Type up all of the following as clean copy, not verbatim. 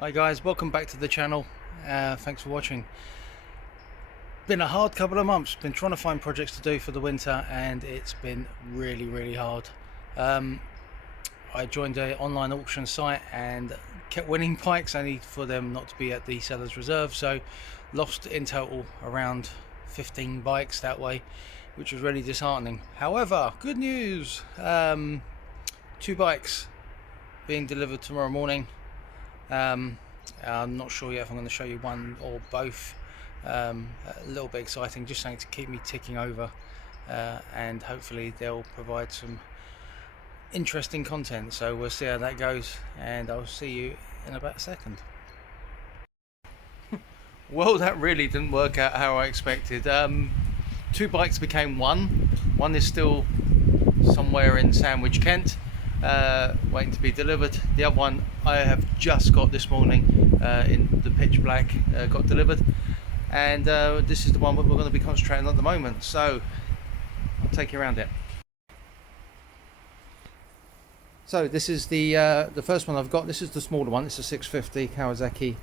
Hi guys, welcome back to the channel. Thanks for watching. Been a hard couple of months. Been trying to find projects to do for the winter and it's been really hard. I joined an online auction site and kept winning bikes, only for them not to be at the seller's reserve, so lost in total around 15 bikes that way, which was really disheartening. However, good news, 2 bikes being delivered tomorrow morning. I'm not sure yet if I'm going to show you one or both. A little bit exciting, just something to keep me ticking over, and hopefully they'll provide some interesting content, so we'll see how that goes and I'll see you in about a second. Well, that really didn't work out how I expected. 2 bikes became one is still somewhere in Sandwich, Kent, waiting to be delivered. The other one I have just got this morning, in the pitch black, got delivered, and this is the one that we're going to be concentrating on at the moment, so I'll take you around it. So this is the first one I've got. This is the smaller one. It's a 650 Kawasaki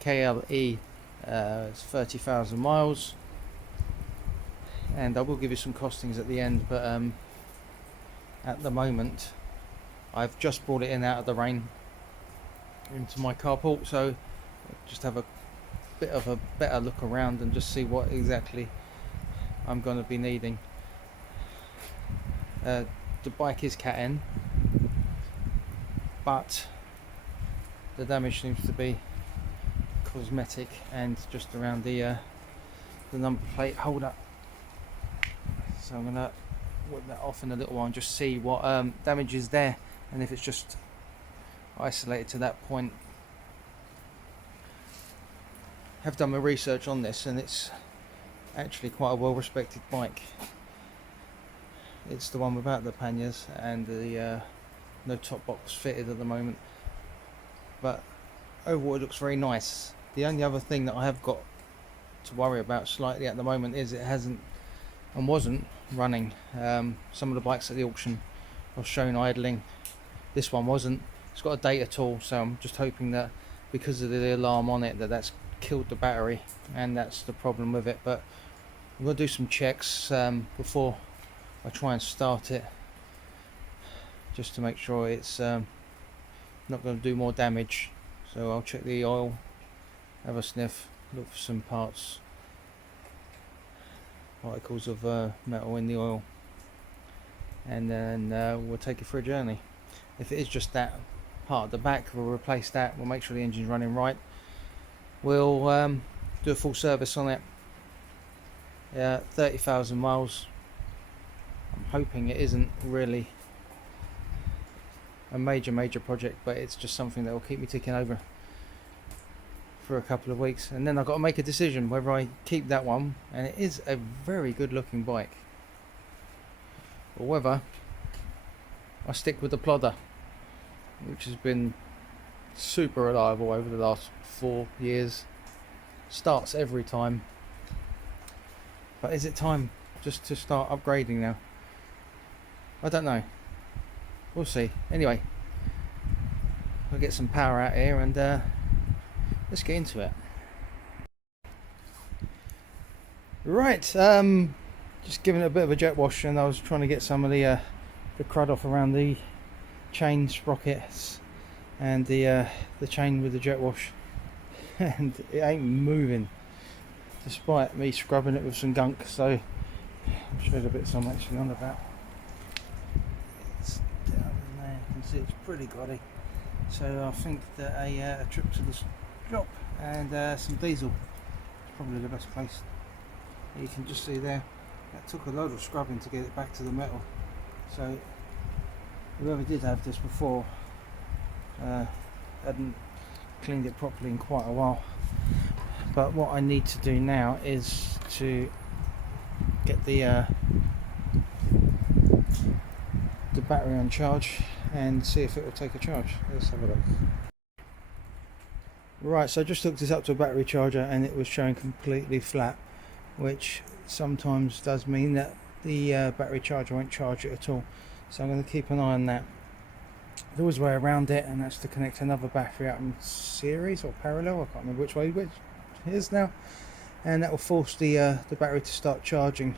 KLE. It's 30,000 miles, and I will give you some costings at the end, but at the moment I've just brought it in out of the rain into my carport, so just have a bit of a better look around and just see what exactly I'm going to be needing. The bike is Cat N, but the damage seems to be cosmetic and just around the number plate holder, so I'm gonna whip that off in a little while and just see what damage is there and if it's just isolated to that point. Have done my research on this and it's actually quite a well respected bike. It's the one without the panniers and the no top box fitted at the moment, but overall it looks very nice. The only other thing that I have got to worry about slightly at the moment is it hasn't and wasn't running. Some of the bikes at the auction are shown idling. This one wasn't. It's got a data tool, so I'm just hoping that because of the alarm on it that's killed the battery, and that's the problem with it. But I'm going to do some checks before I try and start it, just to make sure it's not going to do more damage. So I'll check the oil, have a sniff, look for some particles of metal in the oil, and then we'll take it for a journey. If it is just that part at the back, we'll replace that. We'll make sure the engine's running right. We'll do a full service on it. 30,000 miles. I'm hoping it isn't really a major project, but it's just something that will keep me ticking over for a couple of weeks, and then I've got to make a decision whether I keep that one, and it is a very good looking bike, or whether I stick with the Plodder, which has been super reliable over the last 4 years. Starts every time, but is it time just to start upgrading now? I don't know, we'll see. Anyway, I'll get some power out here and let's get into it. Right, just giving it a bit of a jet wash, and I was trying to get some of the crud off around the chain sprockets and the chain with the jet wash, and it ain't moving despite me scrubbing it with some gunk. So I'll show you the bits I'm actually on about. It's down in there, you can see it's pretty gaudy. So I think that a trip to the shop and some diesel is probably the best place. You can just see there, that took a load of scrubbing to get it back to the metal. So whoever did have this before hadn't cleaned it properly in quite a while. But what I need to do now is to get the battery on charge and see if it will take a charge. Let's have a look. Right, so I just hooked this up to a battery charger and it was showing completely flat, which sometimes does mean that the battery charger won't charge it at all. So I'm going to keep an eye on that. There was a way around it, and that's to connect another battery out in series or parallel. I can't remember which way which it is now, and that will force the battery to start charging.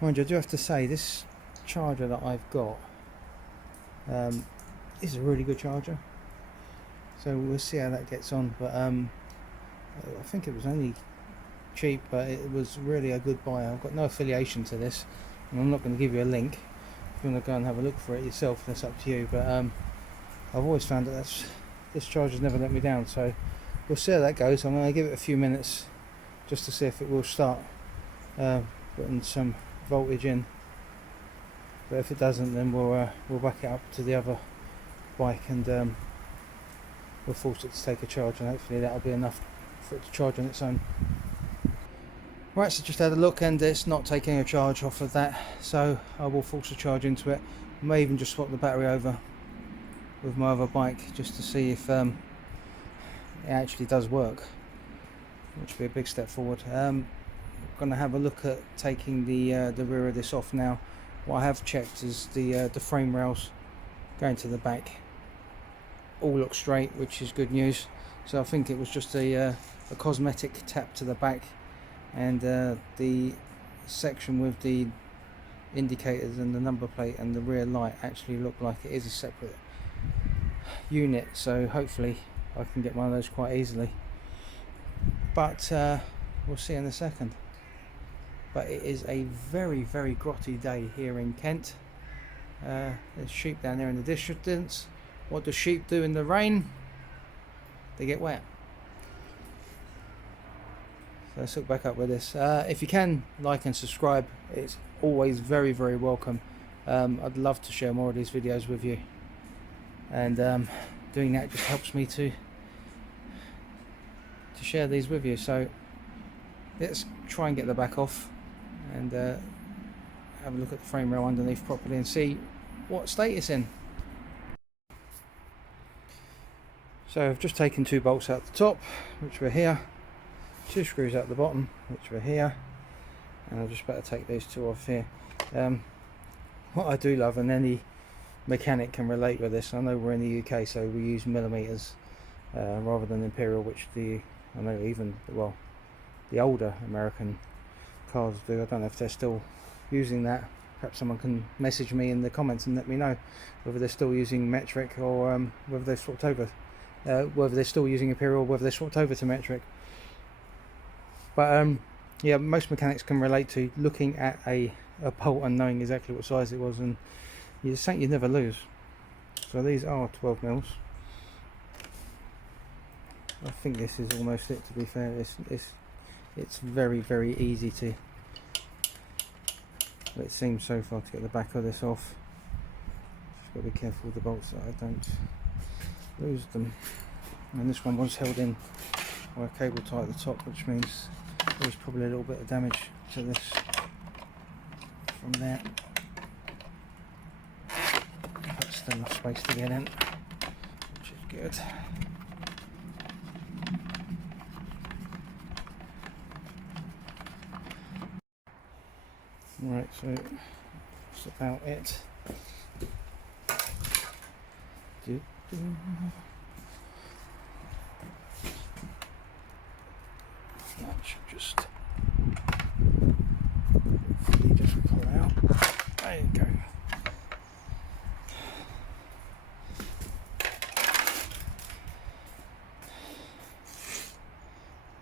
Mind you, I do have to say this charger that I've got is a really good charger, so we'll see how that gets on. But I think it was only cheap, but it was really a good buy. I've got no affiliation to this, and I'm not going to give you a link. If you want to go and have a look for it yourself, that's up to you. But I've always found that this charger's never let me down, so we'll see how that goes. I'm going to give it a few minutes just to see if it will start putting some voltage in. But if it doesn't, then we'll back it up to the other bike, and we'll force it to take a charge, and hopefully that'll be enough for it to charge on its own. Right, so just had a look, and it's not taking a charge off of that, so I will force a charge into it. I may even just swap the battery over with my other bike just to see if it actually does work, which would be a big step forward. I'm going to have a look at taking the rear of this off now. What I have checked is the frame rails going to the back all look straight, which is good news. So I think it was just a cosmetic tap to the back, and the section with the indicators and the number plate and the rear light actually look like it is a separate unit, so hopefully I can get one of those quite easily, but we'll see in a second. But it is a very, very grotty day here in Kent. There's sheep down there in the distance. What do sheep do in the rain? They get wet. So let's hook back up with this. If you can, like and subscribe. It's always very, very welcome. I'd love to share more of these videos with you, and doing that just helps me to share these with you. So let's try and get the back off and have a look at the frame rail underneath properly and see what state it's in. So I've just taken 2 bolts out the top, which were here, 2 screws out the bottom, which were here, and I'll just better take these 2 off here. What I do love, and any mechanic can relate with this, I know we're in the UK, so we use millimeters rather than imperial, which I know even, well, the older American cars do. I don't know if they're still using that. Perhaps someone can message me in the comments and let me know whether they're still using metric, or whether they've swapped over, whether they're still using imperial, or whether they're swapped over to metric. But yeah, most mechanics can relate to looking at a bolt and knowing exactly what size it was, and it's something you never lose. So these are 12 mils. I think this is almost it, to be fair. It's very, very easy to, well, it seems so far, to get the back of this off. Just got to be careful with the bolts that I don't lose them. And this one was held in by a cable tie at the top, which means there's probably a little bit of damage to this from there. But still enough space to get in, which is good. Right, so that's about it. That should just hopefully just pull out. There you go.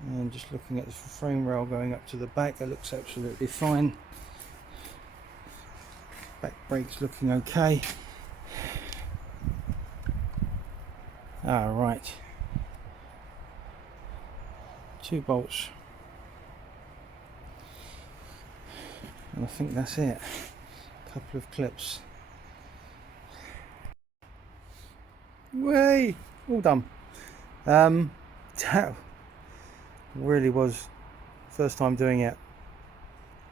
And just looking at the frame rail going up to the back, it looks absolutely fine. Back brake's looking okay. Right. 2 bolts. And I think that's it. A couple of clips. Way! All done. That really was first time doing it.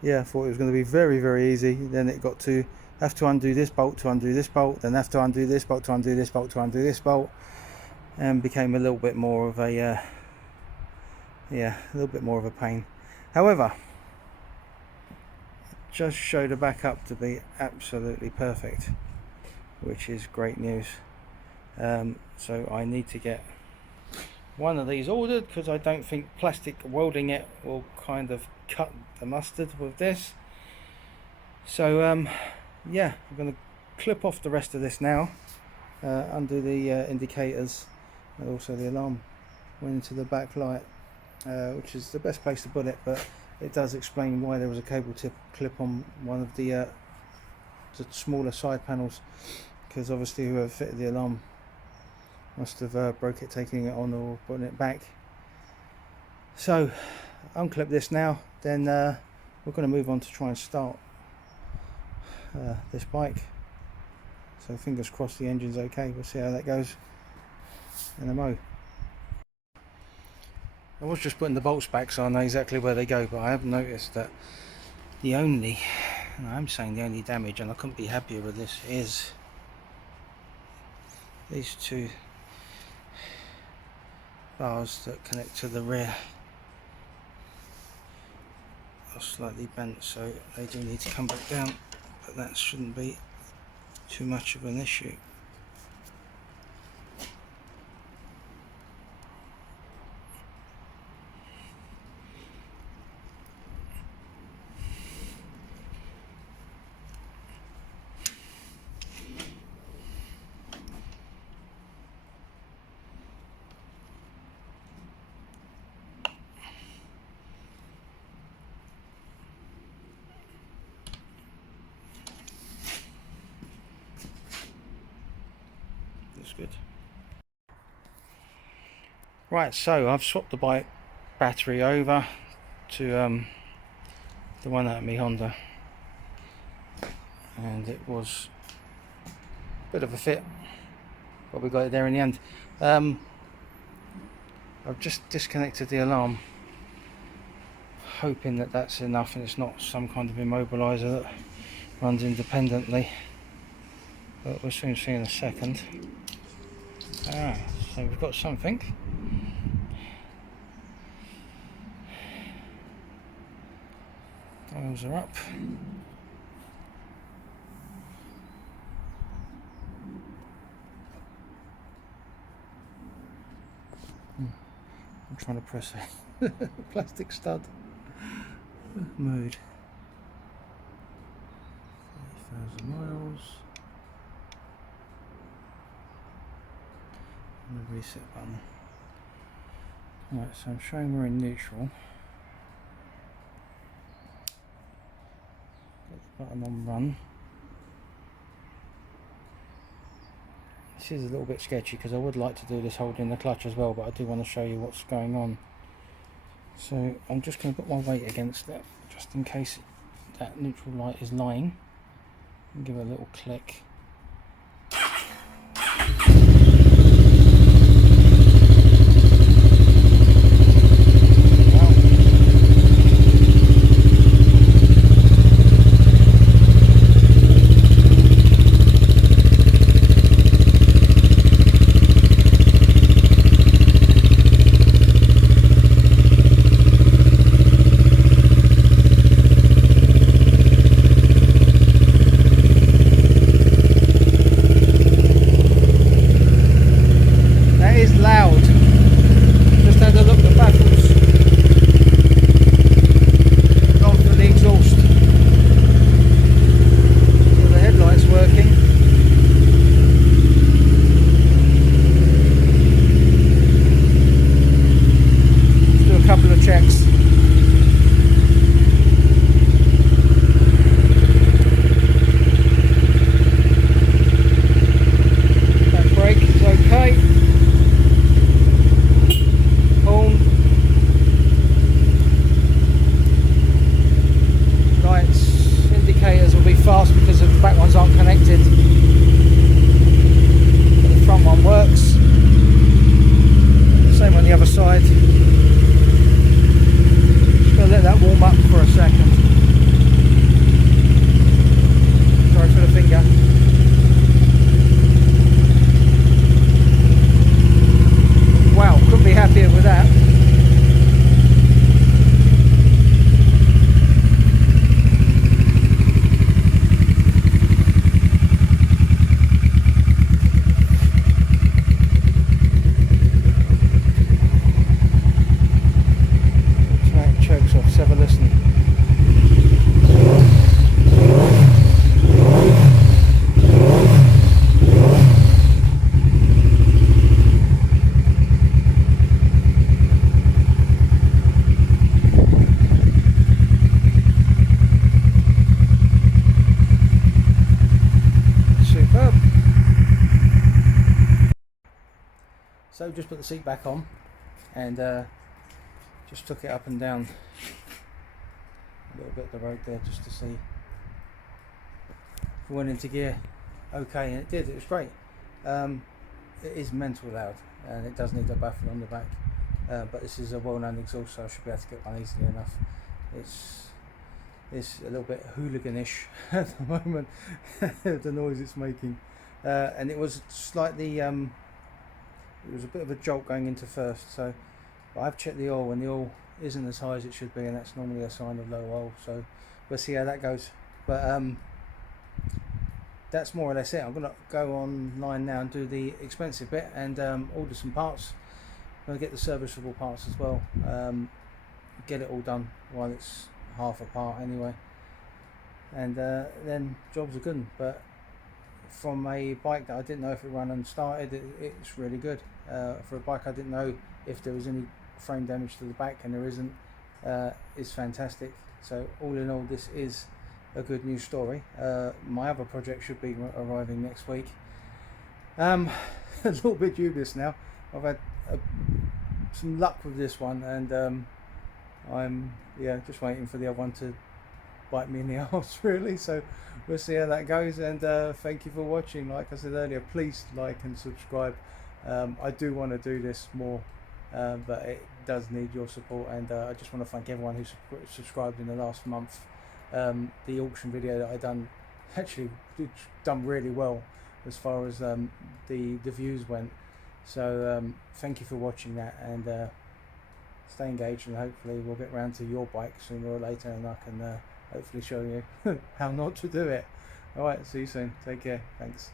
Yeah, I thought it was going to be very, very easy. Then it got to have to undo this bolt to undo this bolt, then have to undo this bolt to undo this bolt to undo this bolt, and became a little bit more of a yeah, a little bit more of a pain. However, it just showed the back up to be absolutely perfect. which is great news. So I need to get one of these ordered, because I don't think plastic welding it will kind of cut the mustard with this. So yeah, I'm going to clip off the rest of this now, undo the indicators, and also the alarm went into the back light, which is the best place to put it, but it does explain why there was a cable tip clip on one of the smaller side panels, because obviously whoever fitted the alarm must have broke it taking it on or putting it back. So unclip this now, then we're going to move on to try and start this bike. So fingers crossed the engine's okay. We'll see how that goes in a mo. I was just putting the bolts back so I know exactly where they go, but I have noticed that the only, and I'm saying the only damage, and I couldn't be happier with this, is these two bars that connect to the rear are slightly bent, so they do need to come back down, but that shouldn't be too much of an issue. That's good. Right, so I've swapped the bike battery over to the one out of my Honda, and it was a bit of a fit, but we got it there in the end. I've just disconnected the alarm, hoping that that's enough and it's not some kind of immobiliser that runs independently, but we'll soon see in a second. So we've got something. Dials are up. I'm trying to press a plastic stud. Mode 30,000 miles. And the reset button. Right, so I'm showing we're in neutral. Got the button on run. This is a little bit sketchy because I would like to do this holding the clutch as well, but I do want to show you what's going on. So I'm just going to put my weight against it, just in case that neutral light is lying, and give it a little click. So just put the seat back on and just took it up and down a little bit of the road there just to see if it went into gear okay, and it did. It was great. It is mental loud and it does need a baffle on the back, but this is a well-known exhaust, so I should be able to get one easily enough. It's a little bit hooliganish at the moment, the noise it's making, and it was slightly it was a bit of a jolt going into first, so but I've checked the oil and the oil isn't as high as it should be, and that's normally a sign of low oil, so we'll see how that goes. But that's more or less it. I'm gonna go online now and do the expensive bit and order some parts. I'm gonna get the serviceable parts as well, get it all done while it's half apart anyway, and then jobs are good. But from a bike that I didn't know if it ran and started, it's really good. For a bike I didn't know if there was any frame damage to the back, and there isn't. It's fantastic. So all in all, this is a good news story. My other project should be arriving next week. A little bit dubious now. I've had some luck with this one, and I'm just waiting for the other one to bite me in the arse really. So we'll see how that goes, and thank you for watching. Like I said earlier, please like and subscribe. I do want to do this more, but it does need your support, and I just want to thank everyone who subscribed in the last month. The auction video that I done actually done really well as far as the views went, so thank you for watching that, and stay engaged, and hopefully we'll get round to your bike sooner or later, and I can hopefully show you how not to do it. Alright, see you soon, take care, thanks.